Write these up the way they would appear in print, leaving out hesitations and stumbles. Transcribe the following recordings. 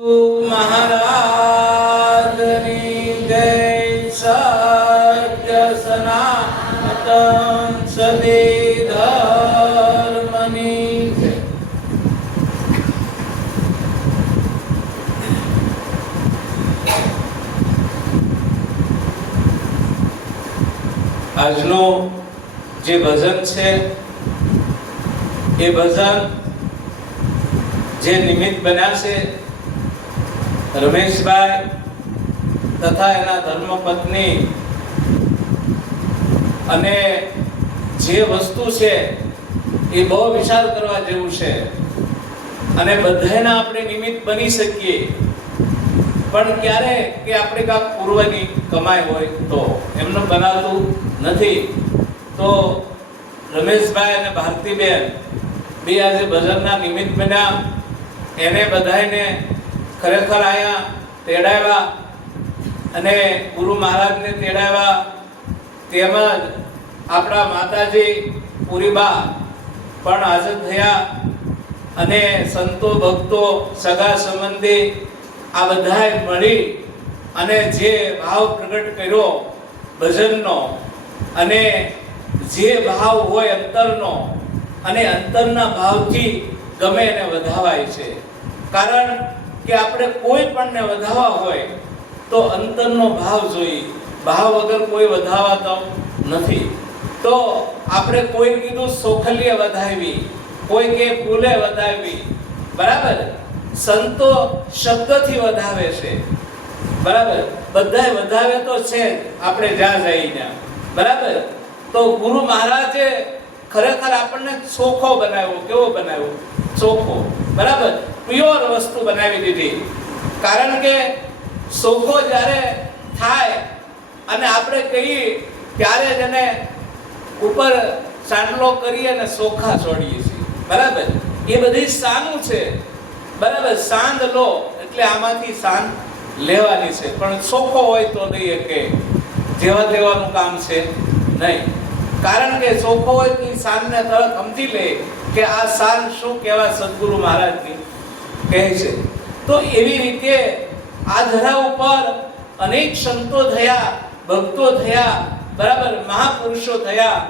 महाराजनी जय सत्य सनातन सदे धर्मनी जय। આજનો જે ભજન છે એ ભજન જે નિમિત્ત બન્યા છે રમેશભાઈ તથા એના ધર્મપત્ની અને જે વસ્તુ છે એ બહુ વિચાર કરવા જેવું છે અને બધાના આપણે નિમિત્ત બની શકીએ પણ ક્યારે કે આપણે કાંક પૂર્વની કમાઈ હોય તો એમનું બનાવતું નથી। તો રમેશભાઈ અને ભારતીબેન બે આજે ભજનના નિમિત્ત બન્યા એને બધાને ખરેખર આયા તેડાવ્યા અને ગુરુ મહારાજને તેડાવ્યા તેમજ આપણા માતાજી પુરીબા પણ હાજર થયા અને સંતો ભક્તો સગા સંબંધી આ બધાએ મળી અને જે ભાવ પ્રગટ કર્યો ભજનનો અને જે ભાવ હોય અંતરનો અને અંતરના ભાવથી ગમે એને વધાવાય છે। કારણ કે આપણે કોઈ પણને વધાવવા હોય તો અંતરનો ભાવ જોઈએ, ભાવ વગર કોઈ વધાવાતો નથી। તો આપણે કોઈ કીધું સોખલીએ વધાવી, કોઈ કે ફૂલે વધાવી, બરાબર? સંતો શબ્દથી વધાવે છે, બરાબર? બધાય વધાવે તો છે આપણે જ્યાં જઈ ત્યાં, બરાબર? તો ગુરુ મહારાજે ખરેખર આપણને ચોખ્ખો બનાવ્યો। કેવો બનાવ્યો? ચોખ્ખો, બરાબર? પ્યોર વસ્તુ બનાવી દીધી। કારણ કે ચોખ્ખો જ્યારે થાય અને આપણે કહીએ ત્યારે જ એને ઉપર ચાંદલો કરીએ અને ચોખા છોડીએ છીએ, બરાબર? એ બધી સાનું છે, બરાબર? સાંદ લો એટલે આમાંથી સાંદ લેવાની છે, પણ ચોખ્ખો હોય તો નહીં કે જેવા દેવાનું કામ છે નહીં। કારણ કે ચોખ્ખો હોય તો સાંદને તરત સમજી લે કે આ સાંદ શું કહેવાય, સદગુરુ મહારાજની કહે છે। તો એવી રીતે આ ધરા ઉપર અનેક સંતો થયા, ભક્તો થયા, બરાબર? મહાપુરુષો થયા।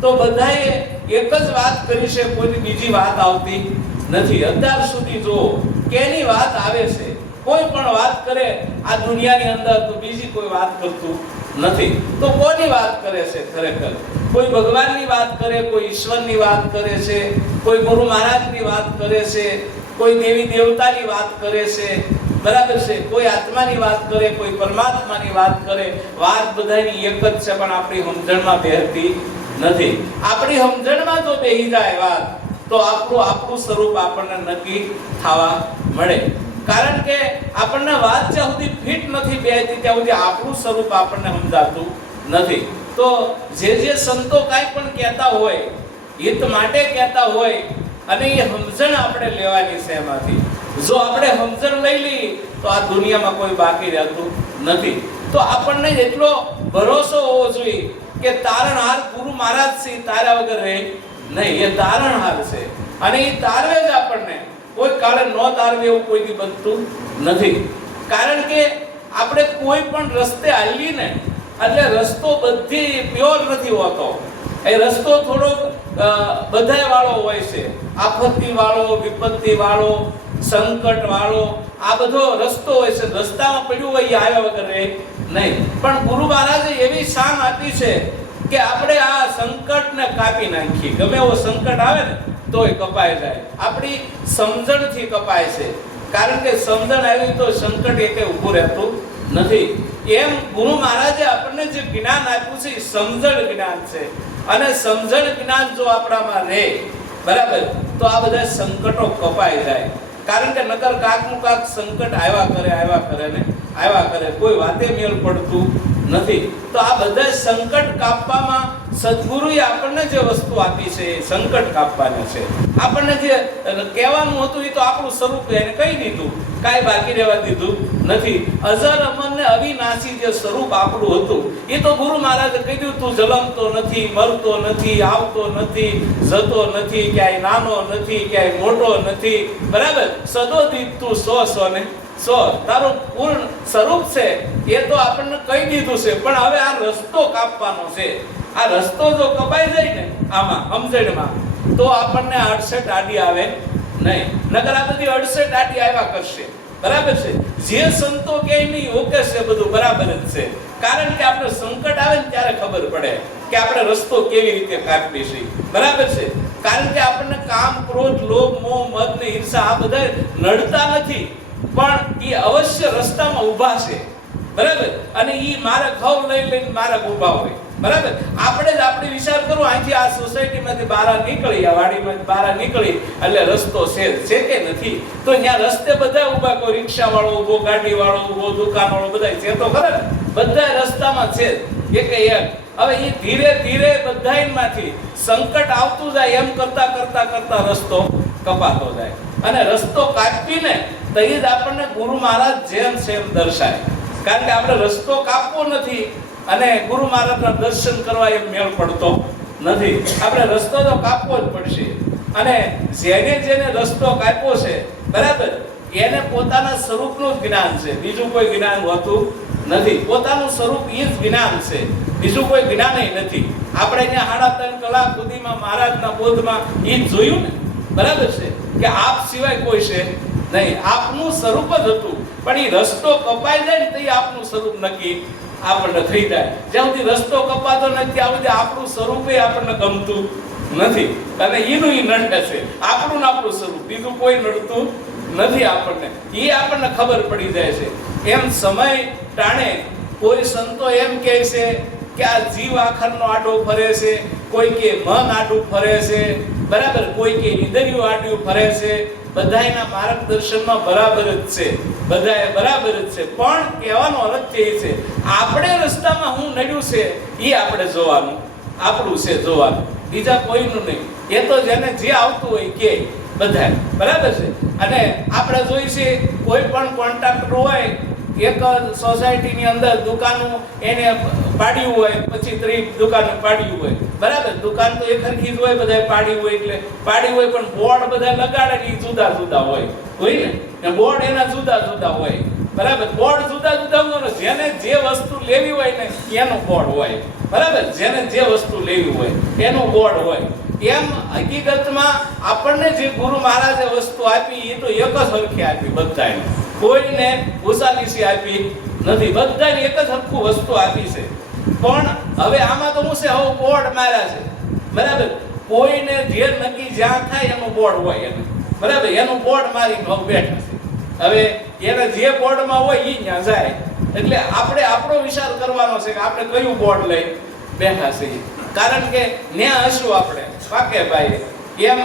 તો બધાએ એક જ વાત કરી છે, કોઈની બીજી વાત આવતી નથી। અત્યાર સુધી જો કેની વાત આવે છે, કોઈ પણ વાત કરે આ દુનિયાની અંદર તો બીજી કોઈ વાત કરતું નથી। તો કોની વાત કરે છે ખરેખર? કોઈ ભગવાનની વાત કરે, કોઈ ઈશ્વરની વાત કરે છે, કોઈ ગુરુ મહારાજની વાત કરે છે, કોઈ દેવી દેવતાની વાત કરે છે, બરાબર છે? કોઈ આત્માની વાત કરે, કોઈ પરમાત્માની વાત કરે। વાત બધાની એક જ છે પણ આપણી સમજણમાં બેહતી નથી। આપણી સમજણમાં જો બેહી જાય વાત તો આપણું સ્વરૂપ આપણને નક્કી થવા મળે। કારણ કે આપણને વાત જ્યાં સુધી ફિટ નથી બેહતી ત્યાં સુધી આપણું સ્વરૂપ આપણને સમજાતું નથી। તો જે સંતો કાંઈ પણ કહેતા હોય, હિત માટે કહેતા હોય અને એ સમજણ આપણે લેવાની છે એમાંથી। જો આપણે સમજણ લઈ લઈએ તો આ દુનિયામાં કોઈ બાકી રહેતું નથી। તો આપણને એટલો ભરોસો હોવો જોઈએ કે તારણહાર ગુરુ મહારાજ છે, તારા વગર રહે નહીં, એ તારણહાર છે અને એ તારવે જ આપણને, કોઈ કાળે ન તારવે એવું કોઈથી બનતું નથી। કારણ કે આપણે કોઈ પણ રસ્તે હાલીએ ને એટલે રસ્તો બધી પ્યોર નથી હોતો, એ રસ્તો થોડો બધાય વાળો હોય છે, આફતી વાળો, વિપત્તિ વાળો, સંકટ વાળો, આ બધો રસ્તો હોય છે। રસ્તામાં પડ્યું હોય એ આવ્યા વગર રહે નહીં। પણ ગુરુ મહારાજે એવી શાન આપી છે કે આપણે આ સંકટને કાપી નાખીએ। ગમે એવો સંકટ આવે ને તોય કપાઈ જાય, આપણી સમજણથી કપાય છે। કારણ કે સમજણ આવી તો સંકટ એકે ઊભું રહેતું નથી। એમ ગુરુ મહારાજે આપણને જે જ્ઞાન આપ્યું છે એ સમજણ જ્ઞાન છે અને સમજણ જ્ઞાન જો આપણામાં રહે, બરાબર, તો આ બધા સંકટો કપાઈ જાય। કારણ કે નકર કાકનું કાક સંકટ આવ્યા કરે, કોઈ વાતે મેળ પડતું નથી। તો આ બધા સંકટ કાપવામાં સદગુરુએ આપણને જે વસ્તુ આપી છે એ સંકટ કાપવાની છે. આપણને જે કહેવાનું હતું એ તો આપણું સ્વરૂપ એને કહી દીધું, કાંઈ બાકી રહેવા દીધું નથી. અઝર અમર ને અવિનાશી જે સ્વરૂપ આપણું હતું એ તો ગુરુ મહારાજે કહી દીધું, તું જલમતો નથી, મરતો નથી, આવતો નથી, જતો નથી, ક્યાંય નાનો નથી, ક્યાંય મોટો નથી. બરાબર, સદોદિત તું સો ને સો, તારું પૂર્ણ સ્વરૂપ છે એ તો આપણને કહી દીધું છે. પણ હવે આ રસ્તો કાપવાનો છે. આ રસ્તો જો કપાઈ જાય ને આમાં સમજણમાં, તો આપણને 68 આડી આવે નહીં. નકર આ બધી 68 આડી આવ્યા કરશે. બરાબર છે. જે સંતો કે નહીં ઓકે છે, બધું બરાબર જ છે. કારણ કે આપણે સંકટ આવે ને ત્યારે ખબર પડે કે આપણે રસ્તો કેવી રીતે કાપવી છે. બરાબર છે. કારણ કે આપણને કામ, ક્રોધ, લોભ, મોહ, મદ ને ઈર્ષા આ બધા નડતા નથી, પણ એ અવશ્ય રસ્તામાં ઊભા છે. બરાબર, અને એ મારા ઘઉં લઈને મારા ઊભા હોય. બરાબર, આપણે જ આપણે વિચાર કરો, અહીંથી આ સોસાયટીમાંથી બહાર નીકળી, આ વાડીમાંથી બહાર નીકળી એટલે રસ્તો છે કે નથી? તો ત્યાં રસ્તે બધા ઊભા, કોઈ રિક્ષા વાળો ઊભો, ગાડી વાળો ઊભો, દુકાન વાળો, બધા છે તો ખરા, બધા રસ્તામાં છે એક એક. હવે એ ધીરે ધીરે બધામાંથી સંકટ આવતું જાય, એમ કરતા કરતા કરતા રસ્તો કપાતો જાય. અને રસ્તો કાપીને તો જ આપણને ગુરુ મહારાજ જેમ સેમ દર્શાય. કારણ કે આપણે રસ્તો કાપવો નથી અને ગુરુ મહારાજના દર્શન કરવા એમ મેળ પડતો નથી. આપણે રસ્તો તો કાપવો જ પડશે. અને જેને રસ્તો કાપ્યો છે, બરાબર, એને પોતાના સ્વરૂપનું જ જ્ઞાન છે, બીજું કોઈ જ્ઞાન હોતું નથી. પોતાનું સ્વરૂપ એ જ જ્ઞાન છે, બીજું કોઈ જ્ઞાન નથી. આપણે અહીંયા 3.5 કલાક સુધીમાં મહારાજના બોધમાં એ જ જોયું ને. બરાબર છે કે આપ સિવાય કોઈ છે નહીં. આપનું સ્વરૂપ જ હતું, પણ એ રસ્તો કપાઈ જાય ને તો આપનું સ્વરૂપ નક્કી આપણને થઈ જાય. જ્યાં સુધી રસ્તો કપાતો નથી ત્યાં સુધી આપણું સ્વરૂપ આપણને ગમતું નથી. અને એનું એ નડે છે, આપણું સ્વરૂપ, બીજું કોઈ નડતું નથી આપણને. એ આપણને ખબર પડી જાય છે. એમ સમય ટાણે કોઈ સંતો એમ કહે છે કે આ જીવ આખરનો આડો ફરે છે, કોઈ કે મન આડું ફરે છે, બરાબર, કોઈ કે ઇન્દ્રિયો આડું ફરે છે. બધાયના માર્ગદર્શનમાં બરાબર જ છે, બધાય બરાબર જ છે. પણ કહેવાનો અર્થ એ છે, આપણે રસ્તામાં હું નડ્યું છે એ આપણે જોવાનું, આપણું છે જોવાનું, બીજા કોઈનું નહીં. એ તો જેને જે આવતું હોય કે બધાય બરાબર છે. અને આપણે જોઈશે કોઈ પણ કોન્ટ્રાક્ટર હોય, એક સોસાયટીની અંદર દુકાનો એને પાડ્યું હોય, પછી 30 દુકાનો પાડ્યું હોય, બરાબર. દુકાન તો એક હરખી જ હોય, બધા પાડ્યું હોય એટલે પાડ્યું હોય, પણ બોર્ડ બધા લગાડે એ જુદા જુદા હોય ને બોર્ડ એના જુદા જુદા હોય. બરાબર, બોર્ડ જુદા જુદા હોય. જેને જે વસ્તુ લેવી હોય ને એનું બોર્ડ હોય. બરાબર, જેને જે વસ્તુ લેવી હોય એનું બોર્ડ હોય. એમ હકીકતમાં આપણને જે ગુરુ મહારાજે વસ્તુ આપી એ તો એક જ હરખી આપી બધાને, કોઈને ઉસાલીસી આપી નથી. બધાને એક જ હરખું વસ્તુ આપી છે. પણ હવે આમાં તો હું છે, હવે બોર્ડ માર્યા છે. બરાબર, કોઈને જે નક્કી જ્યાં થાય એનું બોર્ડ હોય એને, બરાબર, એનું બોર્ડ મારી હવે બેઠા છે. હવે એને જે બોર્ડમાં હોય એ ત્યાં જાય. એટલે આપણે આપણો વિચાર કરવાનો છે કે આપણે કયું બોર્ડ લઈ બેઠા છીએ. કારણ કે ન્યા હશું આપણે પાકે ભાઈ. એમ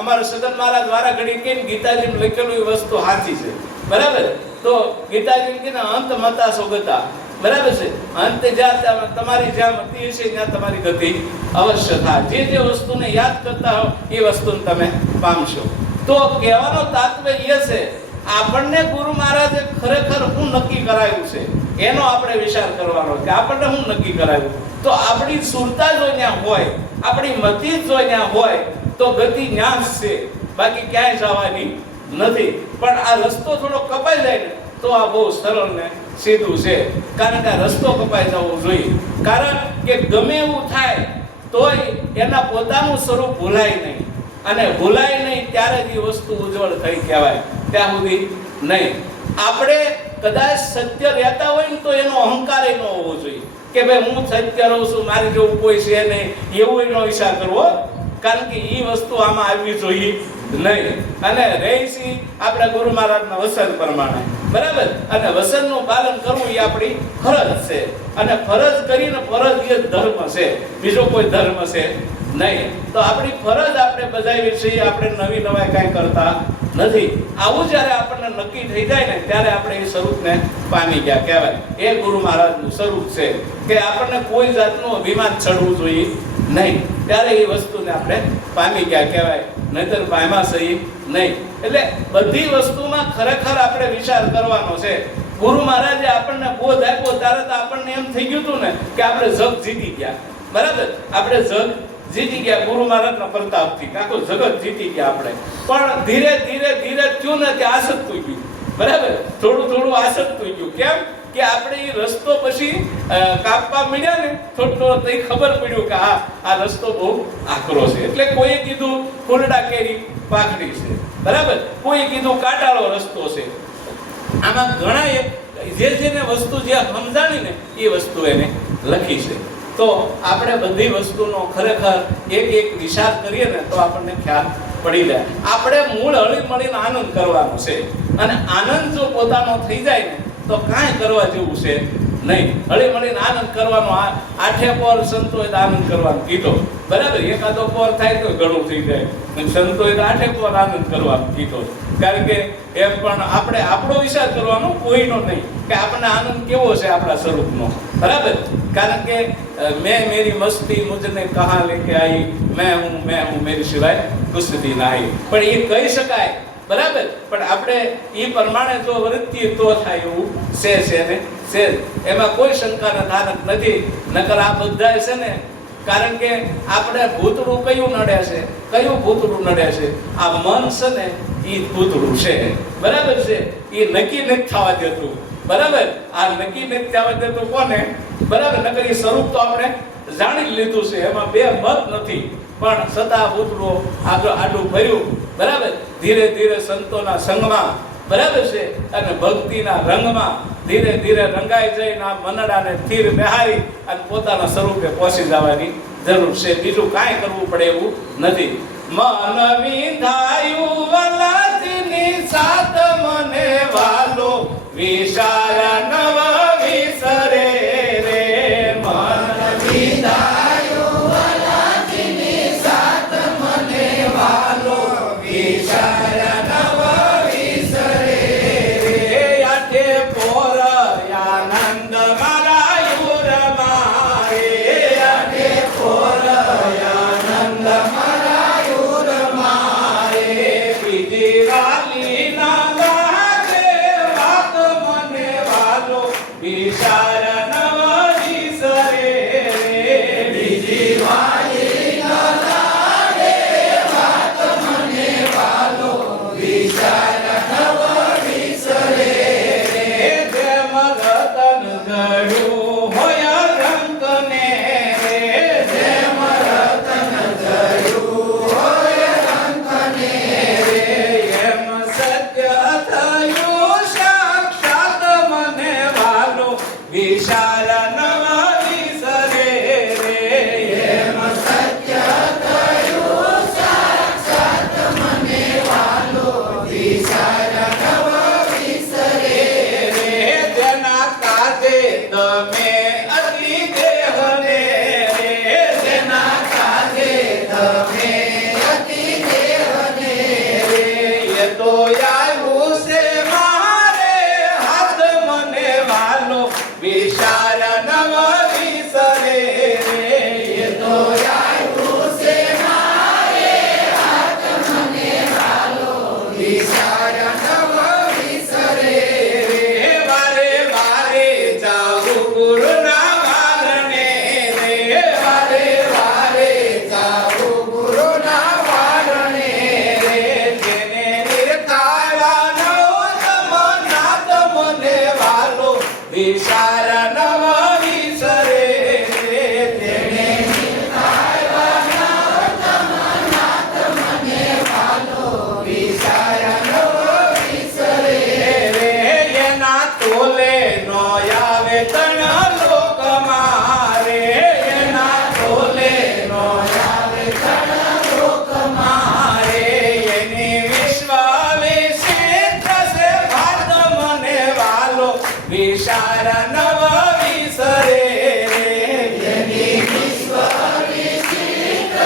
અમારા સદન મહારાજ દ્વારા ઘડી કે ગીતાજીમાં લખેલું એ વસ્તુ સાચી છે. બરાબર, તો ગીતાજી કે અંત મતા સોગતા, બરાબર છે, અંતે જ્યાં તમારી જ્યાં મતિ હશે ત્યાં તમારી ગતિ અવશ્ય થાય. જે વસ્તુને યાદ કરતા હો એ વસ્તુને તમે પામશો. તો કહેવાનો તાત્પર્ય એ છે, આપણને ગુરુ મહારાજે ખરેખર શું નક્કી કરાયું છે એનો આપણે વિચાર કરવાનો કે આપણને શું નક્કી કરાયું. તો આપણી સુરતા જો ત્યાં હોય, આપણી મતિ જો ત્યાં હોય તો ગતિ ત્યાં જ છે, બાકી ક્યાંય જવાની નથી. પણ આ રસ્તો થોડો કપાઈ જાય ને તો આ બહુ સરળ ને સીધું છે. કારણ કે આ રસ્તો કપાઈ જવો જોઈએ. કારણ કે ગમે એવું થાય તોય એના પોતાનું સ્વરૂપ ભૂલાય નહીં, અને ભૂલાય નહીં ત્યારે જ એ વસ્તુ ઉજ્જવળ થઈ કહેવાય, ત્યાં સુધી નહીં. આપણે કદાચ સત્ય રહેતા હોય ને તો એનો અહંકાર ન હોવો જોઈએ કે ભાઈ હું સત્ય રહું છું, મારી જેવું કોઈ છે નહીં, એવું એનો વિચાર કરવો. કારણ કે એ વસ્તુ આમાં આવવી જોઈએ નહીં. અને રહીશી આપણા ગુરુ મહારાજના વસન પ્રમાણે, બરાબર, અને વસનનું પાલન કરવું એ આપણી ફરજ છે. અને ફરજ કરીને ફરજ એ ધર્મ છે, બીજો કોઈ ધર્મ છે નહીં. તો આપણી ફરજ આપણે બજાવી છીએ, આપણે નવી નવાઈ કાંઈ કરતા નથી. આવું જ્યારે આપણને નક્કી થઈ જાય ને ત્યારે આપણે એ સ્વરૂપને પામી ગયા કહેવાય. એ ગુરુ મહારાજનું સ્વરૂપ છે કે આપણને કોઈ જાતનું અભિમાન ચડવું જોઈએ નહીં. ત્યારે એ વસ્તુને આપણે પામી ગયા કહેવાય, નહીતર પામ્યા સહી નહીં. એટલે બધી વસ્તુમાં ખરેખર આપણે વિચાર કરવાનો છે. ગુરુ મહારાજે આપણને બોધ આપ્યો ત્યારે તો આપણને એમ થઈ ગયું હતું ને કે આપણે જગ જીતી ગયા. બરાબર, આપણે જગ જીતી ગયા ગુરુ મહારાજના પ્રતાપથી, આખું જગત જીતી ગયા આપણે. પણ ધીરે ધીરે ધીરે થયું ને કે આસક્તું ગયું. બરાબર, થોડું થોડું આસક્તું ગયું. કેમ કે આપણે એ રસ્તો પછી કાપવા મળ્યા ને થોડું તો ખબર પડ્યું કે આ રસ્તો બહુ આકરો છે. એટલે કોઈએ કીધું ફૂલડા કેરી પાકડી છે, બરાબર, કોઈએ કીધું કાંટાળો રસ્તો છે. આમાં ઘણા જેને વસ્તુ જે સમજાણી ને એ વસ્તુ એને લખી છે. તો આપણે બધી વસ્તુનો ખરેખર એક એક વિચાર કરીએ ને તો આપણને ખ્યાલ પડી જાય. આપણે મૂળ હળી મળીને આનંદ કરવાનો છે, અને આનંદ જો પોતાનો થઈ જાય ને તો કાંઈ કરવા જેવું છે નહીં. હળી મળીને આનંદ કરવાનો. આઠે પોર સંતોએ આનંદ કરવાનો કીધો, બરાબર, એકાદો પોર થાય તો ઘણું થઈ જાય. સંતોએ આઠે પોર આનંદ કરવાનો કીધો. કારણ કે એમ પણ આપણે આપણો વિચાર કરવાનો, કોઈનો નહીં, કે આપણને આનંદ કેવો છે આપણા સ્વરૂપનો. બરાબર, કારણ કે મેં મેરી મસ્તી મુજને કહા લેકે આઈ, મેં હું મેરી સિવાય કુછ ભી નહીં. પણ એ કહી શકાય, બરાબર, પણ આપણે એ પ્રમાણે જો વર્તીએ તો થાય એવું છે ને છે. એમાં કોઈ શંકાના ધારક નથી. નકર આ બધા છે ને, કારણ કે આપણે ભૂતળું કયું નડે છે, કયું ભૂતળું નડે છે? આ મન છે ને એ ભૂતળું છે. બરાબર છે, એ નક્કી નથી થવા દેતું. બરાબર, આ નક્કી નથી થવા દેતું કોને? બરાબર, નકર એ સ્વરૂપ તો આપણે જાણી લીધું છે, એમાં બે મત નથી. પણ છતાં ભૂતળું આગળ આડું ભર્યું. બરાબર, ધીરે ધીરે સંતોના સંગમાં, બરાબર છે, અને ભક્તિના રંગમાં ધીરે ધીરે રંગાઈ જઈને આ મનડાને સ્થિર બેહારી અને પોતાના સ્વરૂપે પહોંચી જવાની જરૂર છે. બીજું કાંઈ કરવું પડે એવું નથી. મન વિંધાયું વલાદની સાત મને વાલો, વિચાર નવ વિસરે રે. મન વિંધાયું વલાદની સાત મને વાલો, વિચાર નવ વિસરે રે. આઠે પોર આનંદ મારા યુર મારે, આઠે પોર આનંદ મારા યુર મારે. બીજી વાલી ના લાગે વાત મને વાલો, વિચાર નવ વિસરે રે. બીજી વાલી ના લાગે વાત મને વાલો, વિચાર નવ વિસરે રે. જેમ રતન જડ્યું હોય રંકને રે, જેમ રતન જડ્યું હોય રંકને રે. એમ સત્ય થયું સાક્ષાત મને વાલો, વિચાર નવ વિસરે રે. એમ સત્ય થયું સાક્ષાત મને વાલો, વિચાર નવ વિસરે રે. જેના કાજે તમે અતિ દેહને રે, જેના કાજે તમે અતિ દેહને રે. એ તો આવ્યું છે મારે હાથ મને વાલો, વિચાર નવ વિસરે રે. એ તો આવ્યું છે મારે હાથ મને વાલો, વિચાર નવ વિસરે રે. વારે વારે જાઉં ગુરુના વારણે રે, વારે વારે જાઉં ગુરુના વારણે રે. જેને નિર્કાળનો તમનાથ મને વાલો, વિચાર નવ વિસરે રે. જેને નિર્કાળનો તમનાથ મને વાલો, વિચાર નવ વિસરે રે. એના તોલે નો આવે તણ લોક મારે, એના તોલે નો આવે તણ લોક મારે. એની વિશ્વ વિચિત્ર છે ભાત મને વાલો, વિચાર નવ વિસરે રે. એની વિશ્વ વિચિત્ર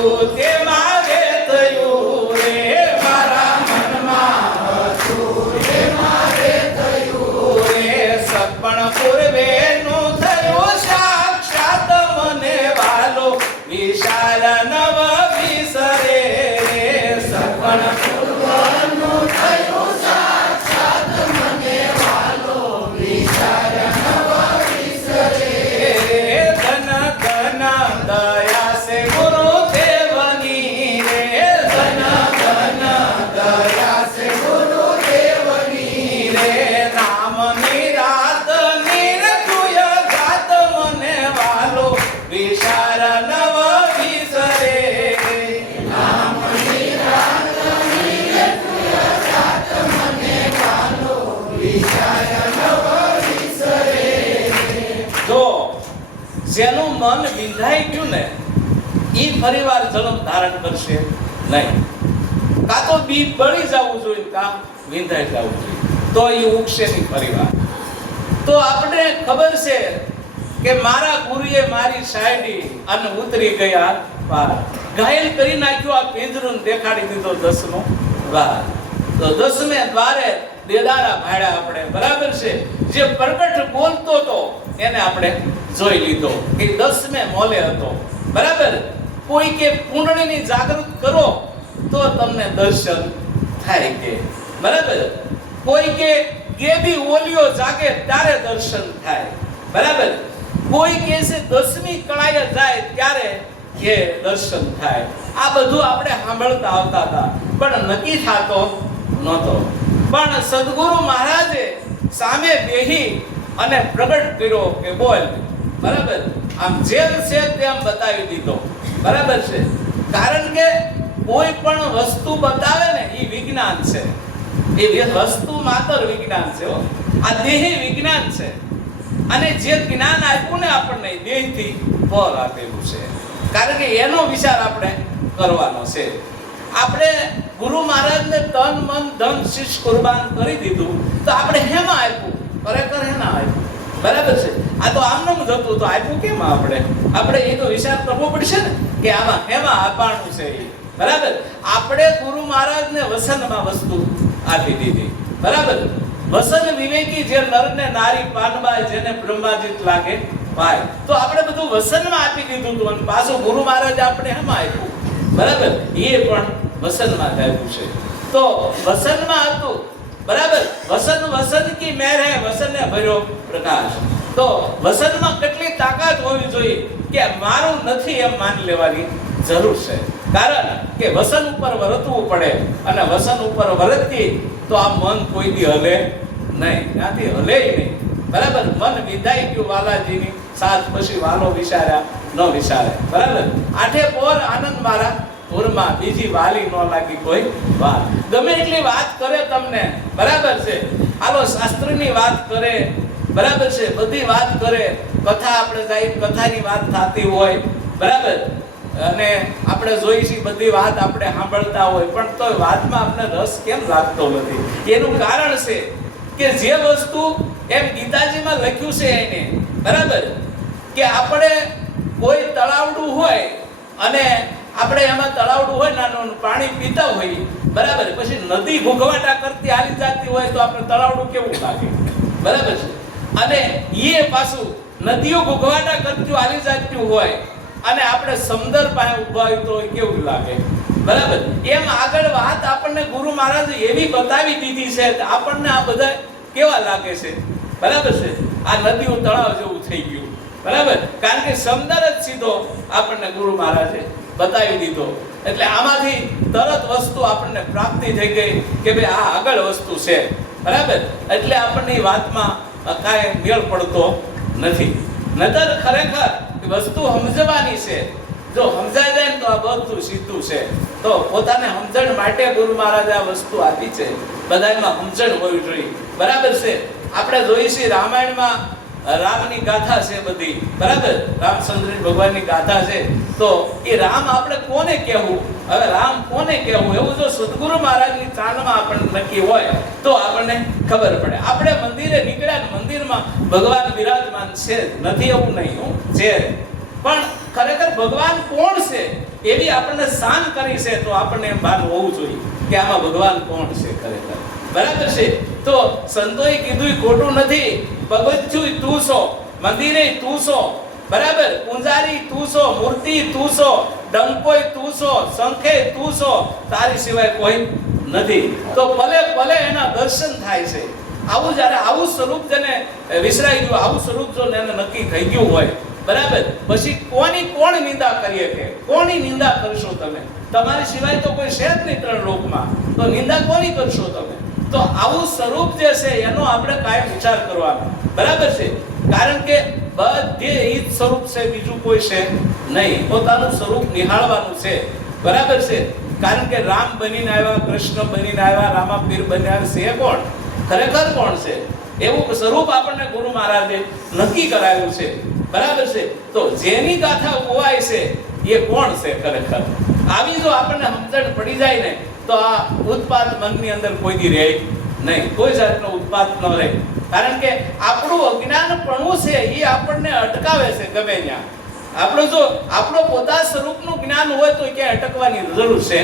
હતું તે મારે થયું રે, મારા મનમાં હતું તે મારે થયું રે, સપણ પૂર્વેનું થયું સાક્ષાત મને વાલો, વિચાર નવ વિસરે રે, સપણ પૂર્વનું થયું સાક્ષાત મને વાલો, વિચાર નવ વિસરે રે, ધન ધન દયા સે ગુરુદેવની રે, ધન ધન દયા સે ગુરુદેવની રે, નામની રાત નિરખુય ગાત મને વાલો, વિચાર નવ વિસરે રે, નામની રાત નિરખુય ગાત મને વાલો, વિચાર નવ વિસરે રે. જો જેનું મન વિંધાઈ ગયું ને ઈ ફરીવાર જન્મ ધારણ કરશે નહીં. કાં તો બી બળી જવું જોઈએ, કાં વિંધાઈ જવું જોઈએ, તો ઈ ઉગશે નહીં ફરીવાર. તો આપણે ખબર છે કે મારા ગુરુએ મારી શાયરી અને ઉતરી ગયા પાર, ઘાયલ કરી નાખ્યો આ પિંજરું, દેખાડી દીધો 10મો દ્વાર. તો 10મે દ્વારે દેદારા ભાડ્યા આપણે, બરાબર છે. જે પ્રગટ બોલતો તો એને આપણે જોઈ લીધો કે 10મે મોલે હતો, બરાબર. કોઈ કે કુંડળીની જાગૃત કરો તો તમને દર્શન થાય કે, બરાબર. કોઈ કે ગેબી ઓલિયો જાગે ત્યારે દર્શન થાય, બરાબર. કોઈ કે છે 10મી કળાએ જાય ત્યારે કે દર્શન થાય. આ બધું આપણે સાંભળતા આવતા હતા, પણ નક્કી થતો નહોતો. પણ સદગુરુ મહારાજે સામે બેહી અને પ્રગટ કર્યો કે બોલ, બરાબર. આમ જેમ છે તેમ બતાવી દીધો, બરાબર છે. કારણ કે કોઈ પણ વસ્તુ બતાવે ને એ વિજ્ઞાન છે, એ વસ્તુ માત્ર વિજ્ઞાન છે. આ દેહી વિજ્ઞાન છે, અને જે જ્ઞાન આપ્યું ને આપણને દેહથી પર આપેલું છે. કારણ કે એનો વિચાર આપણે કરવાનો છે. આપણે ગુરુ મહારાજને તન મન ધન શીશ કુરબાન કરી દીધું, તો આપણે હેમાં આપ્યું, ખરેખર હેના આપ્યું, બરાબર છે. આ તો આમનું જ હતું, તો આપ્યું કેમ આપણે એનો વિચાર કરવો પડશે ને કે આમાં હેમાં આપવાનું છે, બરાબર. આપણે ગુરુ મહારાજને વસનમાં વસ્તુ આપી દીધી, બરાબર. વસન વિવેકી જે નરને નારી પાનબાઈ જેને બ્રહ્માજીત લાગે પાય, તો આપણે બધું વસનમાં આપી દીધું હતું, અને પાછું ગુરુ મહારાજ આપણે હેમાં આપ્યું, બરાબર. એ પણ વસનમાં જ આપ્યું છે. તો વસનમાં હતું, બરાબર. વસન વસન કી મેર હે, વસને ભર્યો પ્રકાશ. તો વસનમાં કેટલી તાકાત હોવી જોઈએ કે મારું નથી એમ માની લેવાની જરૂર છે. કારણ કે વસન ઉપર વર્તવું પડે, અને વસન ઉપર વર્તતી તો આ મન કોઈ દી હલે નહીં, ત્યાંથી હલે નહીં, બરાબર. મન વિધાઈ ગયું વાલાજીની સાથ, પછી વાલો વિચાર્યા ન વિચારે, બરાબર. આઠે પોર આનંદ મારા પૂરમાં, બીજી વાલી ન લાગી કોઈ વાત. ગમે એટલી વાત કરે તમને, બરાબર છે. હાલો શાસ્ત્રની વાત કરે, બરાબર છે, બધી વાત કરે. કથા આપણે જાય, કથાની વાત થતી હોય, બરાબર. અને આપણે જોઈ છીએ બધી વાત આપણે સાંભળતા હોય, પણ તો વાતમાં આપણે રસ કેમ લાગતો નથી? એનું કારણ છે કે જે વસ્તુ એમ ગીતાજીમાં લખ્યું છે એને, બરાબર, કે આપણે કોઈ તળાવડું હોય અને આપણે એમાં તળાવડું હોય નાનું પાણી પીતા હોઈએ, બરાબર. પછી નદી ઘૂઘવાટા કરતી હાલી જતી હોય તો આપણે તળાવડું કેવું લાગે, બરાબર છે. અને એ પાછું નદીઓ ઘૂઘવાટા કરતી હાલી જતી હોય અને આપણે સમંદર પાસે ઉભા હોય તો કેવું લાગે, બરાબર. એમ આગળ વાત આપણને ગુરુ મહારાજે એવી બતાવી દીધી છે, આપણને આ બધા કેવા લાગે છે, બરાબર છે. આ નદીઓ તળાવ જેવું થઈ ગયું, બરાબર. કારણ કે સમંદર જ સીધો આપણને ગુરુ મહારાજે બતાવી દીધો. એટલે આમાંથી તરત વસ્તુ આપણને પ્રાપ્તિ થઈ ગઈ કે ભાઈ આ આગળ વસ્તુ છે, બરાબર. એટલે આપણને વાતમાં કાંઈ મેળ પડતો નથી. નતર ખરેખર વસ્તુ સમજવાની છે. જો સમજાઈ જાય ને તો આ બધું સીધું છે. તો પોતાને સમજણ માટે ગુરુ મહારાજે આ વસ્તુ આપી છે. બધામાં સમજણ હોવી જોઈએ, બરાબર છે. આપણે જોઈએ છીએ રામાયણમાં રામની ગાથા છે બધી, બરાબર. રામચંદ્ર ભગવાનની ગાથા છે. તો એ રામ આપણે કોને કહેવું, હવે રામ કોને કહેવું, એવું જો સદગુરુ મહારાજની ચાલમાં આપણને નક્કી હોય તો આપણને ખબર પડે. આપણે મંદિરે નીકળ્યા, મંદિરમાં ભગવાન બિરાજમાન છે, નથી એવું નહીં, હું છે, પણ ખરેખર ભગવાન કોણ છે એવી આપણને શાન કરી છે, તો આપણને એમ ભાન હોવું જોઈએ કે આમાં ભગવાન કોણ છે ખરેખર. બરાબર છે. તો સંતોએ કીધું ખોટું નથી. પગથિયું તું છો, મંદિરે તું છો, બરાબર, પૂંજારી તું છો, મૂર્તિ તું છો, ડંકોય તું છો, શંખે તું છો, તારી સિવાય કોઈ નથી. તો ભલે ભલે એના દર્શન થાય છે. આવું જ્યારે આવું સ્વરૂપ જેને વિસરાઈ ગયું, આવું સ્વરૂપ જો એને નક્કી થઈ ગયું હોય, બરાબર, પછી કોણ નિંદા કરીએ કે કોની નિંદા કરશો તમે? તમારી સિવાય તો કોઈ છે જ નહીં ત્રણ લોકમાં, તો નિંદા કોની કરશો તમે? તો આવું સ્વરૂપ જે છે એનો આપણે કાયમ વિચાર કરવાનો. બરાબર છે. કારણ કે બધે એ જ સ્વરૂપ છે, બીજું કોઈ છે નહીં. પોતાનું સ્વરૂપ નિહાળવાનું છે. બરાબર છે. કારણ કે રામ બનીને આવ્યા, કૃષ્ણ બનીને આવ્યા, રામાપીર બન્યા છે કોણ? ખરેખર કોણ છે? એવું સ્વરૂપ આપણને ગુરુ મહારાજે નક્કી કરાવ્યું છે. બરાબર છે. તો જેની ગાથા ગોવાય છે એ કોણ છે ખરેખર? આવી જો આપણને સમજણ પડી જાય ને, તો આ ઉત્પાદ મનની અંદર કોઈ દી રહે નહીં, કોઈ જાતનો ઉત્પાદ ન રહે. કારણ કે આપણું અજ્ઞાનપણું છે એ આપણને અટકાવે છે ગમે ત્યાં. આપણો પોતા સ્વરૂપનું જ્ઞાન હોય તો ક્યાંય અટકવાની જરૂર છે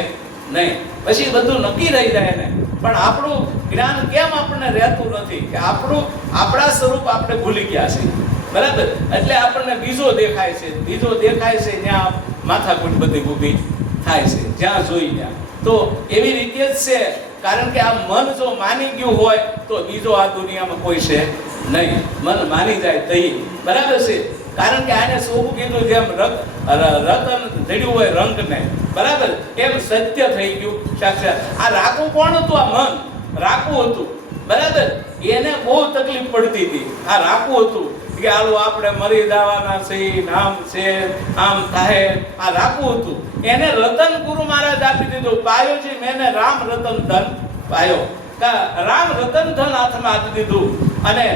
નહીં, પછી બધું નક્કી રહી જાય ને. પણ આપણું જ્ઞાન કેમ આપણને રહેતું નથી કે આપણા સ્વરૂપ આપણે ભૂલી ગયા છે. બરાબર. એટલે આપણને બીજો દેખાય છે જ્યાં માથાકૂટ બધી ઊભી થાય છે, જ્યાં જોઈ ત્યાં. તો એવી રીતે જ છે. કારણ કે આ મન જો માની ગયું હોય તો બીજો આ દુનિયામાં કોઈ છે નહીં. મન માની જાય તઈ. બરાબર છે. કારણ કે આને શું કીધું, જેમ રતન જડ્યું હોય રંગને, બરાબર, એમ સત્ય થઈ ગયું સાક્ષાત. આ રાખવું કોણ હતું? આ મન રાખવું હતું. બરાબર. એને બહુ તકલીફ પડતી હતી. આ રાખવું હતું કે આલું આપણે મરી જવાના છે, નામ છે, આમ થાય. આ રાખવું હતું. એને રતન ગુરુ મહારાજ આપી દીધું. પાયોજી મેને રામ રતન ધન પાયો. રામ રતન ધન હાથમાં આપી દીધું. અને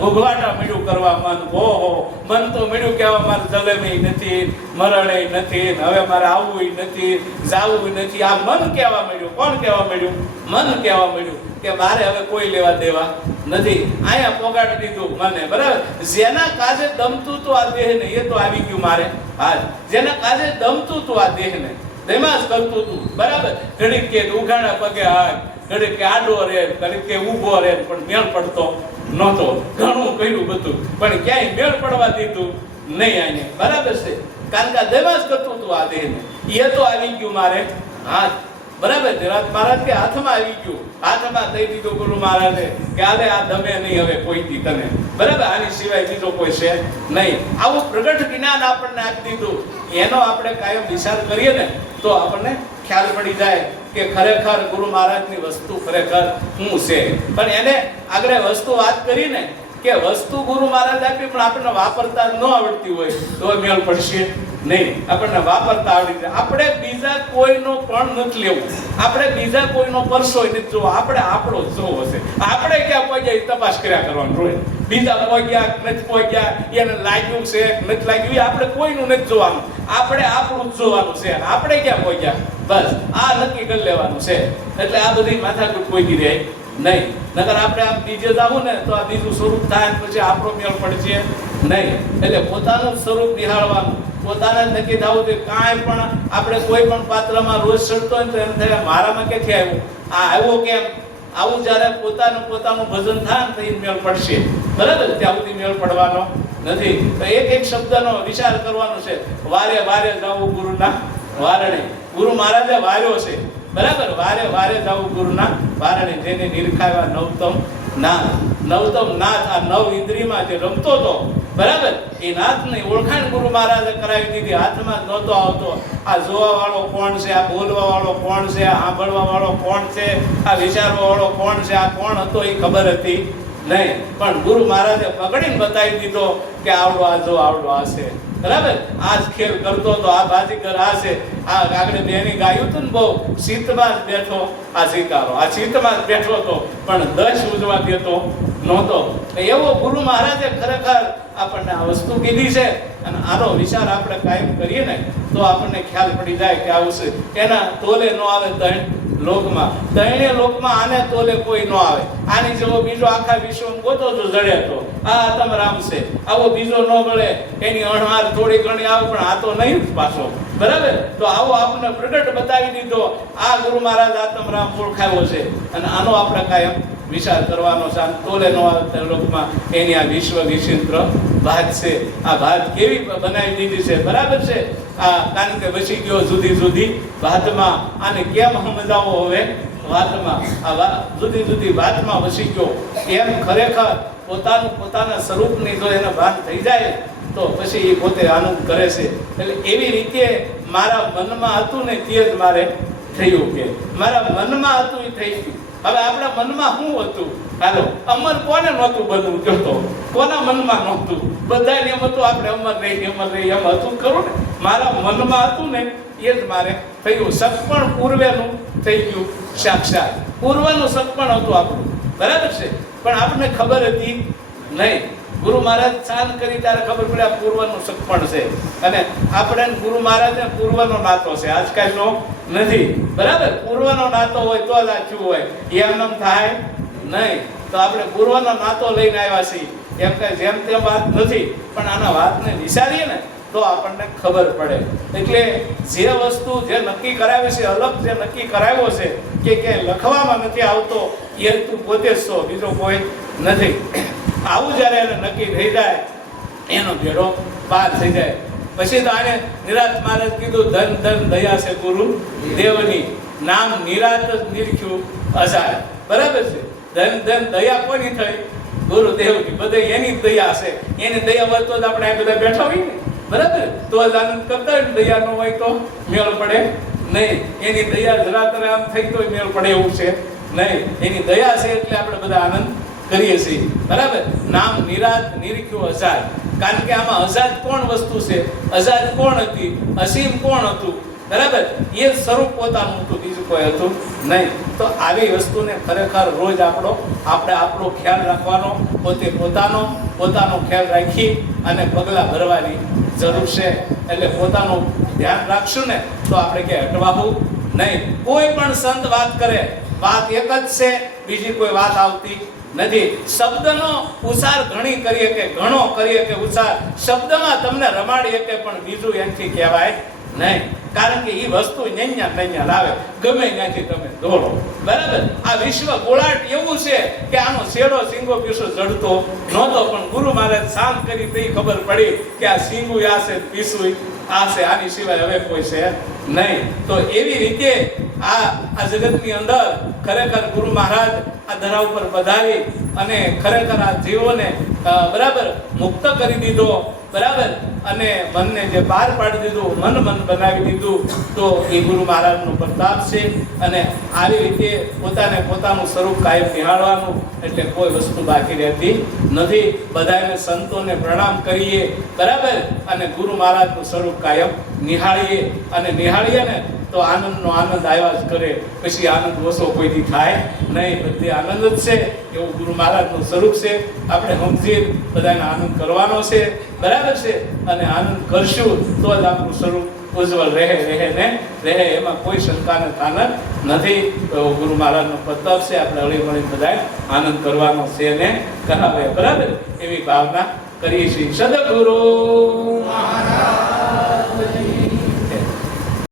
ઘોઘવાટા મળ્યું કરવા મન. ઓહો, મન તો મળ્યું કહેવા મારે જલેમી નથી, મરણે નથી, હવે મારે આવવું નથી, જાવું નથી. આ મન કહેવા મળ્યું. કોણ કહેવા મળ્યું? મન કહેવા મળ્યું કે મારે હવે કોઈ લેવા દેવા નથી. અહીંયા પોગાડી દીધું મને. બરાબર. જેના કાજે દમતું તો આ દેહને, એ તો આવી ગયું મારે હાલ. જેના કાજે દમતું તો આ દેહને, તેમાં જ કરતું હતું. બરાબર. ઘડીક કે ઉઘાડા પગે હાથ, ઘડીક કે આડો રે, ઘડીક કે ઊભો રે, પણ મેળ પડતો નહોતો. ઘણું કર્યું બધું, પણ ક્યાંય મેળ પડવા દીધું નહીં આને. બરાબર છે. કારણ કે દેવા જ કરતું હતું આ દેહને. એ તો આવી ગયું મારે હાથ. બરાબર. મહારાજ કે હાથમાં આવી ગયું, હાથમાં દઈ દીધું ગુરુ મહારાજે કે આલે આ દમે નહીં હવે કોઈથી તને. બરાબર. આની સિવાય બીજો કોઈ છે નહીં. આવું પ્રગટ જ્ઞાન આપણને આપી દીધું. એનો આપણે કાયમ વિચાર કરીએ ને તો આપણને ખ્યાલ પડી જાય કે ખરેખર ગુરુ મહારાજની વસ્તુ ખરેખર શું છે. પણ એને આગળ વસ્તુ વાત કરીને કે વસ્તુ ગુરુ મહારાજ આપી, પણ આપણને વાપરતા ન આવડતી હોય તો મેળ પડશે નહીં. આપણને વાપરતા આવડી જાય. આપણે બીજા કોઈનો પણ નથી લેવું, આપણે બીજા કોઈનો પરસો નથી જોવો, આપણે આપણો જ જોવો છે. આપણે ક્યાં પહોંચ્યા તપાસ કર્યા કરવાનું રોજ. બીજા પહોંચ્યા નથી પહોંચ્યા, એને લાગ્યું છે નથી લાગ્યું, એ આપણે કોઈનું નથી જોવાનું, આપણે આપણું જ જોવાનું છે. આપણે ક્યાં પહોંચ્યા બસ આ નક્કી કરી લેવાનું છે. એટલે આ બધી માથાકૂટ કોઈ દી રહે નહીં. નકર આપણે આમ બીજે જાવું ને તો આ બીજું સ્વરૂપ થાય, પછી આપણો મેળ પડશે નહીં. એટલે પોતાનું સ્વરૂપ નિહાળવાનું, પોતાને નક્કી થવું કે કાંઈ પણ આપણે કોઈ પણ પાત્રમાં રોજ ચડતો હોય તો એમ થાય મારામાં ક્યાંથી આવ્યું, આ આવ્યો કેમ? આવું જ્યારે પોતાનું ભજન થાય ને તો એ મેળ પડશે. બરાબર. ત્યાં સુધી મેળ પડવાનો નથી. તો એક શબ્દનો વિચાર કરવાનો છે. વારે વારે જવું ગુરુના વારણે. ગુરુ મહારાજે વાર્યો છે. બરાબર. વારે વારે જવું ગુરુના વારણે. જેને નિરખાવ્યા નવતમ નાથ. આ નવ ઇન્દ્રિયમાં જે રમતો હતો, બરાબર, એ નાથની ઓળખાણ ગુરુ મહારાજે કરાવી દીધી. હાથમાં નહોતો આવતો. આ જોવા વાળો કોણ છે, આ બોલવા વાળો કોણ છે, આ સાંભળવા વાળો કોણ છે, આ વિચારવા વાળો કોણ છે, આ કોણ હતો એ ખબર હતી નહીં. પણ ગુરુ મહારાજે પકડીને બતાવી દીધો કે આવડો આ જો, આવડો આ છે. બરાબર. આ જ ખેલ કરતો હતો, આ બાજીગર આ છે. આ આગળ બેની ગાયું હતું ને બહુ, શીતમાં જ બેઠો આ શિકારો, આ શીતમાં જ બેઠો હતો, પણ દશ ઉજવા દેતો નહોતો. એવો ગુરુ મહારાજે ખરેખર આપણને આ વસ્તુ કીધી છે. અને આનો વિચાર આપણે કાયમ કરીએ ને તો આપણને ખ્યાલ પડી જાય કે આવું છે. એના તોલે ન આવે દંડ લોકમાં. ત્રણેય લોકમાં આને તોલે કોઈ ન આવે. આની જેવો બીજો આખા વિશ્વમાં ગોતો તો જડે તો આ આત્મરામ છે. આવો બીજો ન મળે. એની અણહાર થોડી ઘણી આવે પણ આ તો નહીં જ પાછો. બરાબર? તો આવો આપણને પ્રગટ બતાવી દીધો. આ ગુરુ મહારાજ આત્મરામ ઓળખાયો છે અને આનો આપણે કાયમ વિચાર કરવાનો છે. આમ તોલે નો આવતા લોકમાં એની આ વિશ્વ વિચિત્ર વાત છે. આ વાત કેવી બનાવી દીધી છે. બરાબર છે? આ કારણ કે વસી ગયો જુદી જુદી વાતમાં. આને કેમ સમજાવો હવે વાતમાં? આ જુદી જુદી વાતમાં વસી ગયો. એમ ખરેખર પોતાના સ્વરૂપની જો એને ભાન થઈ જાય તો પછી એ પોતે આનંદ કરે છે. એટલે એવી રીતે મારા મનમાં હતું ને તે જ મારે થયું. કે મારા મનમાં હતું એ થઈ ગયું. હવે આપણા મનમાં શું હતું? હાલો, અમર કોને નહોતું બનવું? કહેતો કોના મનમાં નહોતું? બધાને એમ હતું આપણે અમર રહી એમ હતું. ખરું ને? મારા મનમાં હતું ને એ જ મારે થયું. સગપણ પૂર્વેનું થઈ ગયું સાક્ષાત. પૂર્વનું સગપણ હતું આપણું. બરાબર છે? પણ આપણને ખબર હતી નહીં. ગુરુ મહારાજ શાંત કરી ત્યારે ખબર પડે આ પૂર્વનું સગપણ છે. અને આપણે ગુરુ મહારાજને પૂર્વનો નાતો છે, આજકાલનો નથી. બરાબર? પૂર્વનો નાતો હોય તો જ આ થયું હોય. એમ થાય નહીં. તો આપણે પૂર્વનો નાતો લઈને આવ્યા છીએ. એમ કે જેમ તેમ વાત નથી, પણ આના વાતને વિચારીએ ને તો આપણને ખબર પડે. એટલે જે વસ્તુ જે નક્કી કરાવી છે, અલગ જે નક્કી કરાવ્યો છે કે ક્યાંય લખવામાં નથી આવતો, એ તું પોતે જ છો, બીજો કોઈ નથી. આવું જ્યારે એને નક્કી થઈ જાય એનો ભેડો પાર થઈ જાય. પછી તો આને નિરાત મહારાજ કીધું ધન ધન દયા છે ગુરુ દેવની, નામ નિરાત જ નિરખ્યું અસાર. બરાબર છે? ધન ધન દયા કોની થઈ? ગુરુદેવની. બધે એની દયા છે. એની દયા હોય તો જ આપણે આ બધા બેઠા હોય ને. બરાબર? તો જ આનંદ કરતા હોય. દયા ન હોય તો મેળ પડે નહીં. એની દયા જરા તરા આમ થઈ તો મેળ પડે એવું છે નહીં. એની દયા છે એટલે આપણે બધા આનંદ કરીએ છીએ. બરાબર? નામ નિરાત નિરખ્યું અસાર. કારણ કે આમાં અજાદ કોણ વસ્તુ છે? અજાદ કોણ હતી? અસીમ કોણ હતું? બરાબર? એ સ્વરૂપ પોતાનું હતું, બીજું કોઈ હતું નહીં. તો આવી વસ્તુને ખરેખર રોજ આપણો ખ્યાલ રાખવાનો, પોતાનો ખ્યાલ રાખી અને પગલાં ભરવાની જરૂર છે. એટલે પોતાનું ધ્યાન રાખશું ને તો આપણે ક્યાંય અટવાવું નહીં. કોઈ પણ સંત વાત કરે, વાત એક જ છે, બીજી કોઈ વાત આવતી નથી. શબ્દનો ઉચ્ચાર ઘણો કરીએ કે ઉચ્ચાર શબ્દમાં તમને રમાડીએ કે પણ બીજું એનાથી કહેવાય નહીં. કારણ કે એ વસ્તુ નૈયા લાવે, ગમે ત્યાંથી તમે દોડો. બરાબર? આ વિશ્વ ગોળાટ એવું છે કે આનો શેડો સિંગો પીસો જડતો નહોતો, પણ ગુરુ મહારાજ શાંત કરી તો ખબર પડી કે આ સિંગુ આ છે, પીસું આ છે, આની સિવાય હવે કોઈ છે નહીં. તો એવી રીતે આ જગતની અંદર ખરેખર ગુરુ મહારાજ આ ધરા ઉપર પધારી અને ખરેખર આ જીવોને બરાબર મુક્ત કરી દીધો. બરાબર? અને મનને જે પાર પાડી દીધું, મન બનાવી દીધું, તો એ ગુરુ મહારાજનો પ્રતાપ છે. અને આવી રીતે પોતાનું સ્વરૂપ કાયમ નિહાળવાનું, એટલે કોઈ વસ્તુ બાકી રહેતી નથી. બધાને સંતોને પ્રણામ કરીએ. બરાબર? અને ગુરુ મહારાજનું સ્વરૂપ કાયમ નિહાળીએ ને તો આનંદનો આનંદ આવ્યા જ કરે. પછી આનંદ ઓછો કોઈથી થાય નહીં. બધી આનંદ જ છે. એવું ગુરુ મહારાજનું સ્વરૂપ છે. આપણે સમજી બધાને આનંદ કરવાનો છે. બરાબર છે? અને આનંદ કરશું તો જ આપણું સ્વરૂપ ઉજ્જવળ રહે. એમાં કોઈ શંકાને સ્થાન નથી. ગુરુ મહારાજનો પ્રતાપ છે. આપણે હળી મળી બધા આનંદ કરવાનો છે ને કરાવે. બરાબર? એવી ભાવના કરીએ છીએ. સદગુરુ